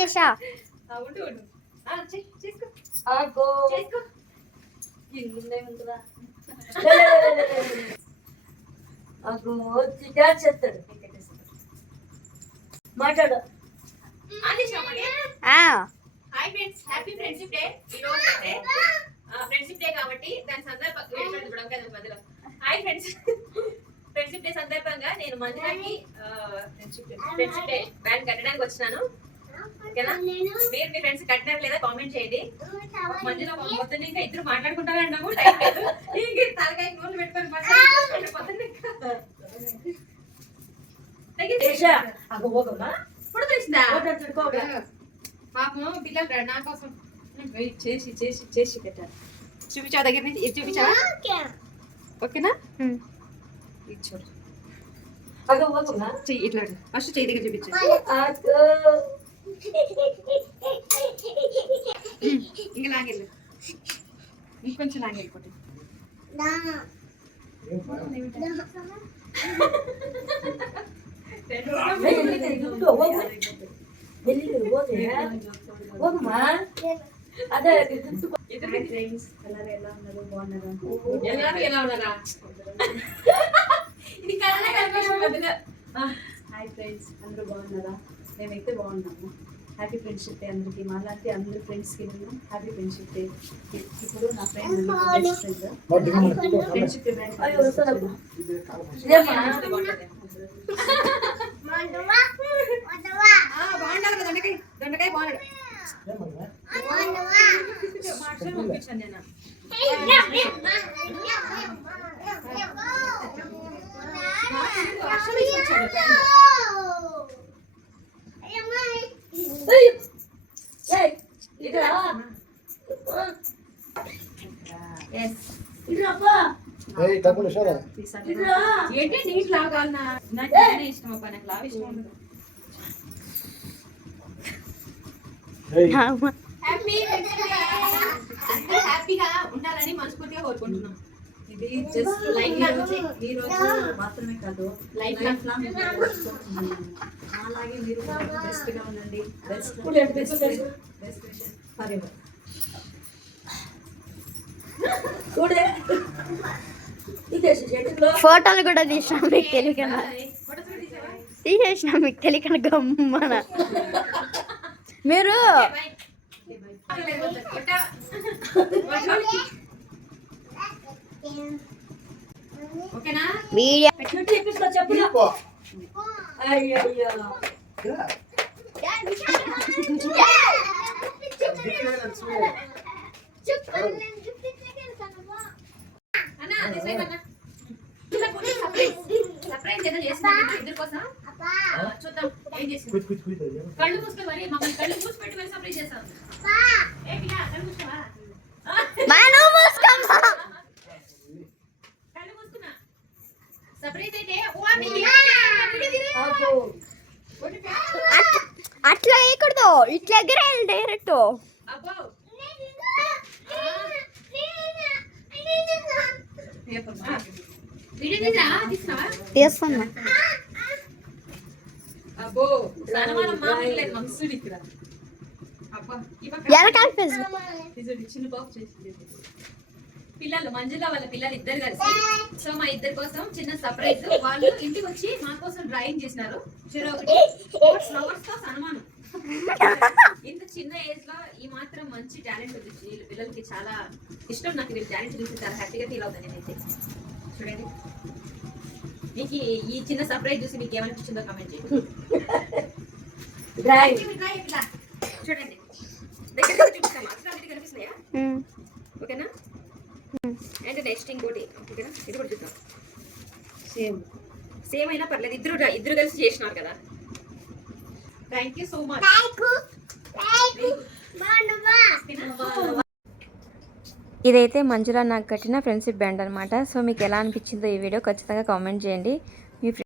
చేసా? మాట్లాడు. Hi friends happy friendship day ఈ రోజు అయితే ఫ్రెండ్షిప్ డే కాబట్టి దాని సందర్భంగా హాయ్ ఫ్రెండ్స్ ఫ్రెండ్షిప్ డే సందర్భంగా నేను మంజులకి ఫ్రెండ్షిప్ డే బ్యాండ్ కట్టడానికి వచ్చినాను. ఓకేనా? మీరు మీ ఫ్రెండ్స్ కట్టినారు లేదా కామెంట్ చేయండి. మధ్యలో పొద్దున్న ఇంకా ఇద్దరు మాట్లాడుకుంటారన్నాము టైం లేదు. ఇంక తలకాయ నూనె పెట్టుకొని మాట్లాడుకుంటే పొద్దున్న ఇంకా తగ్గింది. దేశా ఆగో పోగమ్మా ఇప్పుడు తెలిసిందా ఓటాడుకోగా పాపం పిల్లలు నా కోసం వెయిట్ చేసి చేసి చేసి పెట్టారు. చూపించావు దగ్గర నుంచి? ఇది చూపించావా? ఓకేనా. ఇది చూడు. ఇట్లా ఫస్ట్ చెయ్యి దగ్గర చూపించు. ఇంకా లాగెళ్ళు ఇంకొంచెం లాగెళ్ళిపోతే వెళ్ళి గుడ్డు పోగు వెళ్ళి పోతే పోగమ్మా అదే ఇద్దరు ఫ్రెండ్స్ ఎలా ఉన్నారు బాగున్నారా ఎలా ఎలా ఉన్నారా ఇది కలర్ కలిపి హాయ్ ఫ్రెండ్స్ అందరూ బాగున్నారా? మేమైతే బాగున్నాము. హ్యాపీ ఫ్రెండ్షిప్ డే అందరికి. మాలాంటి అందరి ఫ్రెండ్స్కి నేను హ్యాపీ ఫ్రెండ్షిప్ డే ఇప్పుడు నా ఫ్రెండ్ ఫ్రెండ్షిప్ బాగుండాలి కదా దొండకాయ. దొండకాయ బాగున్నాడు. పంపించాను నేను. ఏంటి నీట్ నాకు ఇష్టం అబ్బా నాకు ఇష్టం ఉండదు. హ్యాపీగా ఉండాలని మనస్ఫూర్తిగా కోరుకుంటున్నాం. ఇది జస్ట్ లైఫ్ ఈ రోజు మాత్రమే కాదు లైఫ్ లైఫ్ లాంగ్. అలాగే మీరు బెస్ట్గా ఉండండి. బెస్ట్ బెస్ట్ ఫర్ ఎవర్ చూడే ఫోటోలు కూడా తీసినా మీకు తెలియకుండా. తీసావా? తీసేసిన మీకు తెలియకుండా గమ్మన. మీరు ఓకేనా? వీడియో. అయ్యో. కళ్ళు మూసుకొని మరి మమ్మల్ని కళ్ళు మూసి పెట్టి మరి సర్ప్రైజ్ చేస్తాం ఏ పిల్ల కళ్ళు మూసుకోవా? అట్లా వేయకూడదు. ఇట్లా ఎగరేయాలి డైరెక్ట్. తీస్తున్నా. పేజ్ ఇది చిన్న బాక్స్ చేసి పిల్లలు మంజుల వాళ్ళ పిల్లలు ఇద్దరు కలిసి. సో మా ఇద్దరి కోసం చిన్న సర్ప్రైజ్ వాళ్ళు ఇంటికి వచ్చి మా కోసం డ్రాయింగ్ చేసినారు. చెరో ఒకటి. ఫ్లవర్స్తో సన్మానం ఇంత చిన్న ఏజ్లో ఈ మాత్రం మంచి టాలెంట్ ఉంది. వీళ్ళ పిల్లలకి చాలా ఇష్టం. నాకు వీళ్ళ టాలెంట్ చూసి చాలా హ్యాపీగా ఫీల్ అవుతాను నేనైతే. చూడండి. మీకు ఈ- చిన్న సర్ప్రైజ్ చూసి మీకు ఏమనిపించిందో కమెంట్ చేయండి. డ్రాయింగ్ చూడండి. చూపిస్తాం కనిపిస్తున్నాయా? ఓకేనా? అండ్ నెక్స్ట్ ఇంకోటి. ఓకేనా ఇది కూడా చూద్దాం. సేమ్ సేమ్ అయినా పర్లేదు ఇద్దరు ఇద్దరు కలిసి చేసినారు కదా. థ్యాంక్ యూ సో మచ్ ఇదైతే మంజులా నాకు కట్టిన ఫ్రెండ్షిప్ బ్యాండ్ అనమాట సో మీకు ఎలా అనిపించిందో ఈ వీడియో ఖచ్చితంగా కామెంట్ చేయండి.